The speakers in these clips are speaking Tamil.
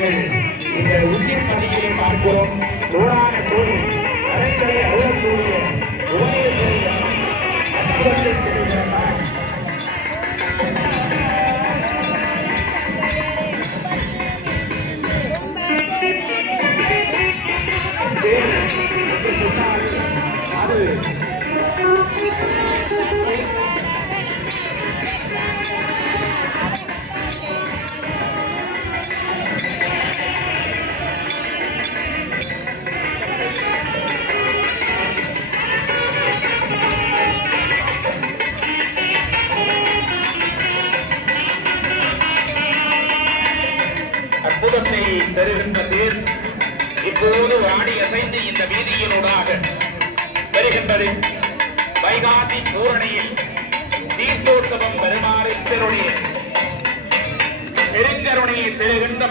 இந்த உச்சின் பள்ளியிலே பார்க்கிறோம். நூறான கோடி அரசரை அருளக்கூடிய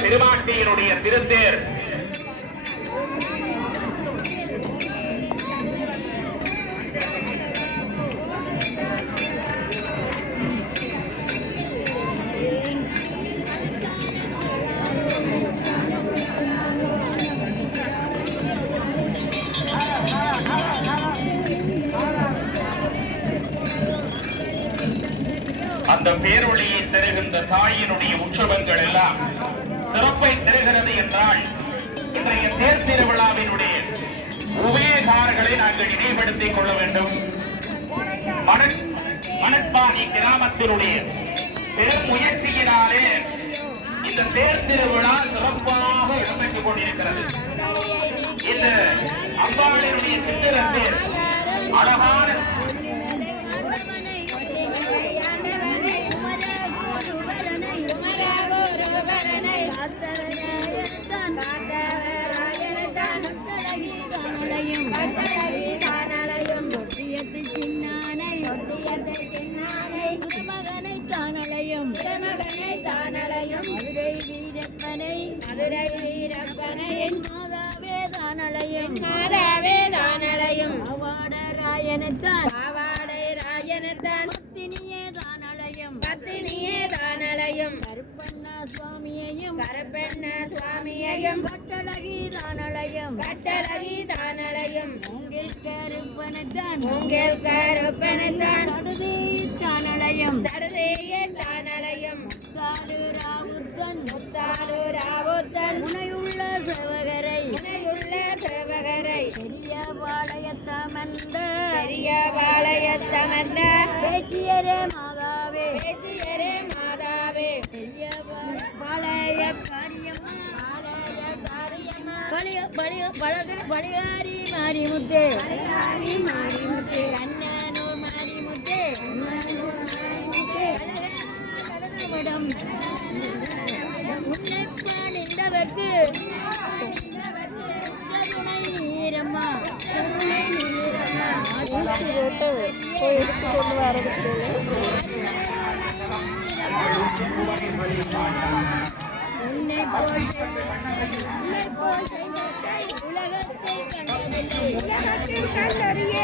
பெறுகின்ற பெருமாட்டியினுடைய திருத்தேர். நாங்கள் கொள்ள வேண்டும் மணப்பாணி கிராமத்தினுடைய பெரும் முயற்சியினாலே இந்த தேர் திருவிழா சிறப்பாக இடம்பெற்றுக் கொண்டிருக்கிறது இந்த அம்பாளினுடைய சித்திரத்தில் அழகான Bye. தானலையும் பத்தினியே தானலையும் கருப்பண்ணா சுவாமியையும் கருப்பெண்ண சுவாமியையும் கட்டழகி தானலையும் கட்டழகி தானலையும் உங்கள் கருப்பனத்தான் உங்கள் கருப்பனத்தான் கடுதி தானலையும் தடுதேய தானலையும் காலு ராவுத்தன் முத்தாலு ராவுத்தன் முனையுள்ள சிவகரை முனையுள்ள சேவகரை பெரிய பாளையத்தமந்த பெரிய பாளையத்தமர்ந்த பேச்சியரே மாதாவே பழைய பழக பழையாரி மாரிமுத்தே பழையாரி மாரிமுத்தே கண்ணனூர் மாரிமுத்தே கடனவிடம் உன்னை பணிந்தவர்க்கு கருணை நீரம்மா துணை நீரம்மா போட்டு எடுத்து கொண்டு உன்னை உன்னை போல் உலகத்தை கண்டதில்லை. உலகத்தில் கண்டறிய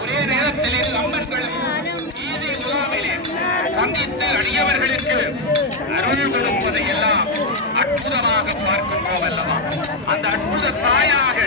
ஒரே நேரத்தில் இரு அம்மன்களும் முகாமிலே சந்தித்து அடியவர்களுக்கு அருள் கொடுப்பதை எல்லாம் அற்புதமாக பார்க்கும் போவல்லவா அந்த அற்புத தாயாக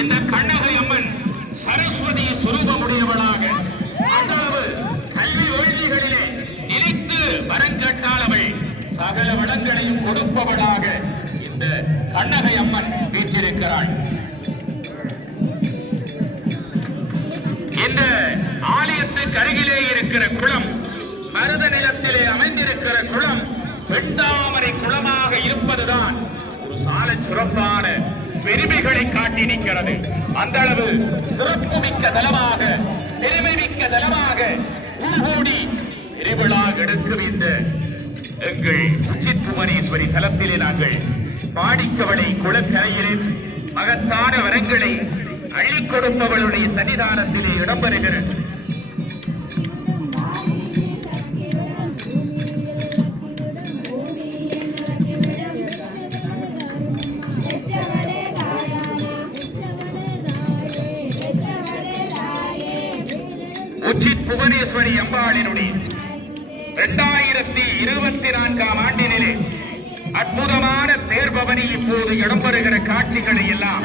இந்த கண்ணகை அம்மன் சரஸ்வதி சுரூபமுடையவளாக அந்தளவு கல்வி வேள்விகளிலே நிலைத்து வரங்கட்டால் அவள் சகல வளங்களையும் கொடுப்பவளாக இந்த கண்ணகை அம்மன் வீற்றிருக்கிறாள். இந்த ஆலயத்துக்கு அருகிலே இருக்கிற குளம் மருத நிலத்திலே அமைந்திருக்கிற குளம் வெண்டாமரை குளமாக இருப்பதுதான் ஒரு சால சிறப்பான பெருமைகளை காட்டி நிற்கிறது. அந்த அளவு சிறப்பு மிக்க தலமாக பெருமை மிக்க தலமாக கூடி திருவிழா எடுக்கும் இந்த எங்கள் உச்சித்துமனேஸ்வரி தலத்திலே நாங்கள் பாடிக்கவளை குளக்கரையிலே மகத்தான வரங்களை அள்ளிக் கொடுப்பவளுடைய சன்னிதானத்திலே இடம்பெறுகிறது. உச்சித் அம்பாளினுடைய இரண்டாயிரத்தி இருபத்தி நான்காம் ஆண்டினிலே அற்புதமான தேர்பவனி இப்போது இடம்பெறுகிற காட்சிகளை எல்லாம்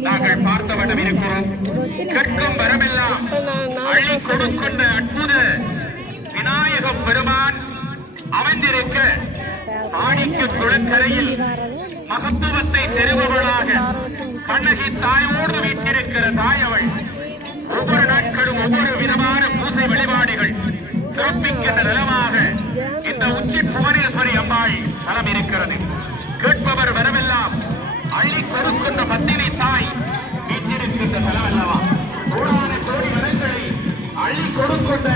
நாங்கள் பார்த்த இருக்கிறோம். கற்கும் வரமெல்லாம் அள்ளி கொடுக்கின்ற அற்புத விநாயக பெருமான் அமைந்திருக்க மாணிக்க குளக்கரையில் மகத்துவத்தை தெரிபவளாக கண்ணகி தாயோடு வீட்டிருக்கிற தாயவள் ஒவ்வொரு நாட்களும் ஒவ்வொரு விதமான பூசை வழிபாடுகள் சிறப்பிக்கின்ற நிலமாக இந்த உச்சி புவனேஸ்வரி அம்பாள் தலம் இருக்கிறது. கேட்பவர் வரவெல்லாம் அள்ளி கொடுக்கின்ற பத்தினி தாய் வீட்டிருக்கின்ற தலம் அல்லவா? கோடான கோடி வரங்களை அள்ளி கொடுக்கின்ற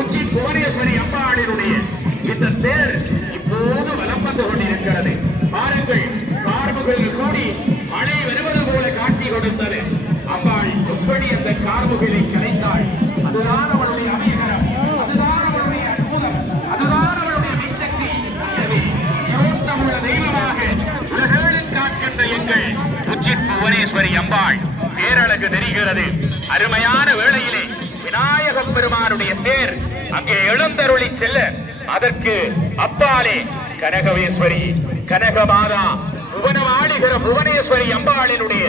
உச்சி புவனேஸ்வரி அம்பாளினுடைய இந்த தேர் இப்போது வலம் வந்து கொண்டிருக்கிறது. பாருங்கள் கார்முகில் கூடி மழை வருவது போல காட்சி கொடுத்தது. அவள் எப்படி அந்த கார்முகிலை கலைத்தாள்? அதுதான் அவளுடைய அமீகரம் அதுதான் அவளுடைய அற்புதம். அதுதான் அவளுடைய மிச்சக்தி எனவே இருபத்தமுள்ள தெய்வமாக உலகேழில் காக்கின்ற எங்கள் உச்சித் புவனேஸ்வரி அம்பாள் பேரழகு தெரிகிறது. அருமையான வேளையிலே விநாயக பெருமானுடைய தேர் அங்கே எழுந்தருளி செல்ல அதற்கு அப்பாலே கனகவேஸ்வரி கனகமாதா புவனமாளிகிற புவனேஸ்வரி அம்பாளினுடைய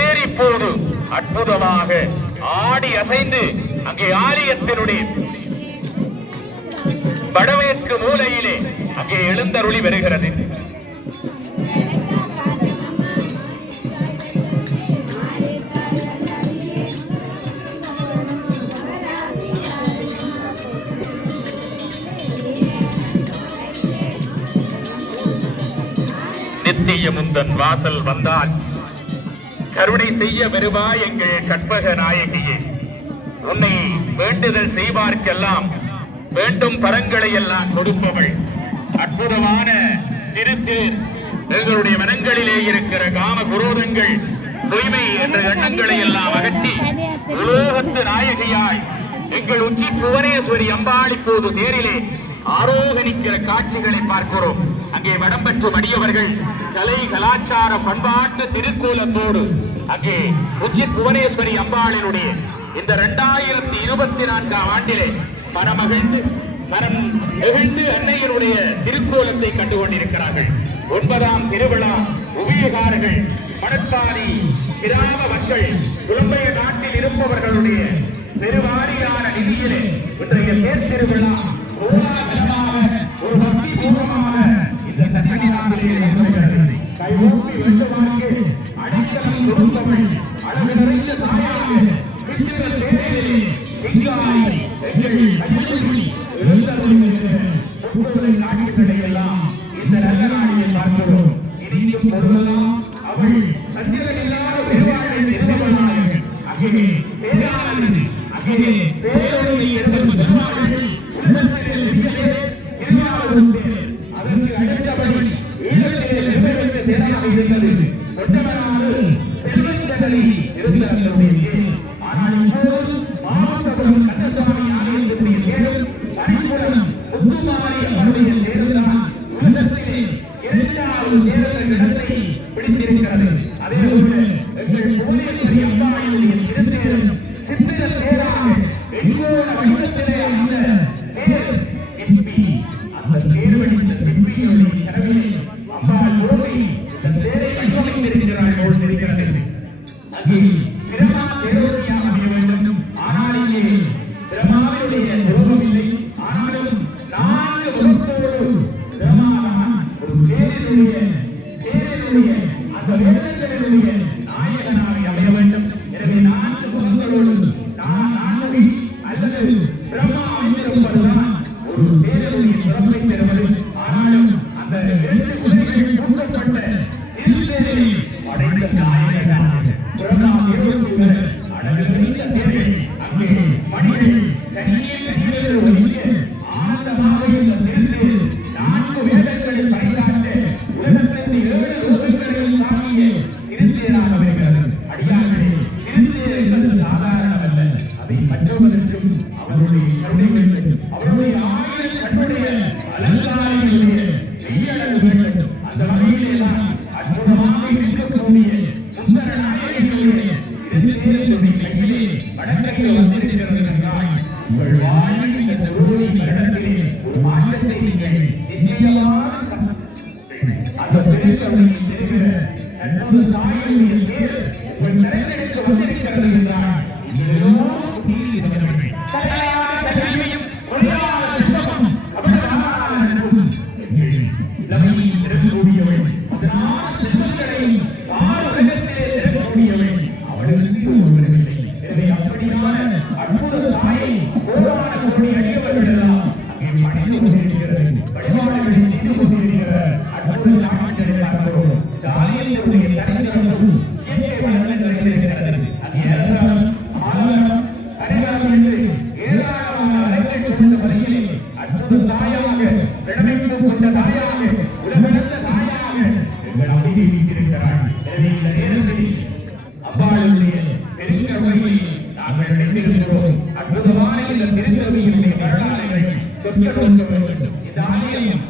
ஏறி போடு அற்புதமாக ஆடி அசைந்து அங்கே ஆலயத்தினுடைய வடமேற்கு மூலையிலே அங்கே எழுந்தருளி வருகிறது. நித்திய முந்தன் வாசல் வந்தால் கருணை செய்ய வருவாய் எங்கள் கற்பக நாயகியே. உன்னை வேண்டுதல் செய்வார்க்கெல்லாம் வேண்டும் பரங்களை எல்லாம் கொடுப்பவள். அற்புதமான திருத்தேர். எங்களுடைய மனங்களிலே இருக்கிற காம குரோதங்கள் தூய்மை என்ற எண்ணங்களை எல்லாம் அகற்றி உலோகத்து நாயகியாய் எங்கள் உச்சி புவனேஸ்வரி அம்பாள் இப்போது நேரிலே ஆரோகணிக்கிற காட்சிகளை பார்க்கிறோம். அங்கே வடம்பற்று மடியவர்கள் கலை கலாச்சார பண்பாட்டு திருக்கோலத்தோடு அங்கே உச்சி புவனேஸ்வரி அம்பாளினுடைய இந்த இரண்டாயிரத்தி இருபத்தி நான்காம் ஆண்டிலே மனமகிழ்ந்து மனம் நெகிழ்ந்து அன்னையினுடைய திருக்கோலத்தை கண்டு கொண்டிருக்கிறார்கள் ஒன்பதாம் திருவிழா உபயகாரர்கள் மணப்பாரி கிராம மக்கள் புலம்பெய நாட்டில் இருப்பவர்களுடைய பெருவாரியான நிதியிலே இன்றைய தேர் திருவிழா கோலாகலமாக ஒரு பக்தி பூர்வமாக இந்த சன்னிதானத்திலே நடைபெறுகிறது. கைகூப்பி வேண்டுமாறு ದೊಡ್ಡ அந்த பெரிய பிறந்து கொண்ட அற்புதமான இந்த பெருங்கருமையினுடைய வரலாறுகளை சொல்ல வேண்டும் இந்த ஆலயம்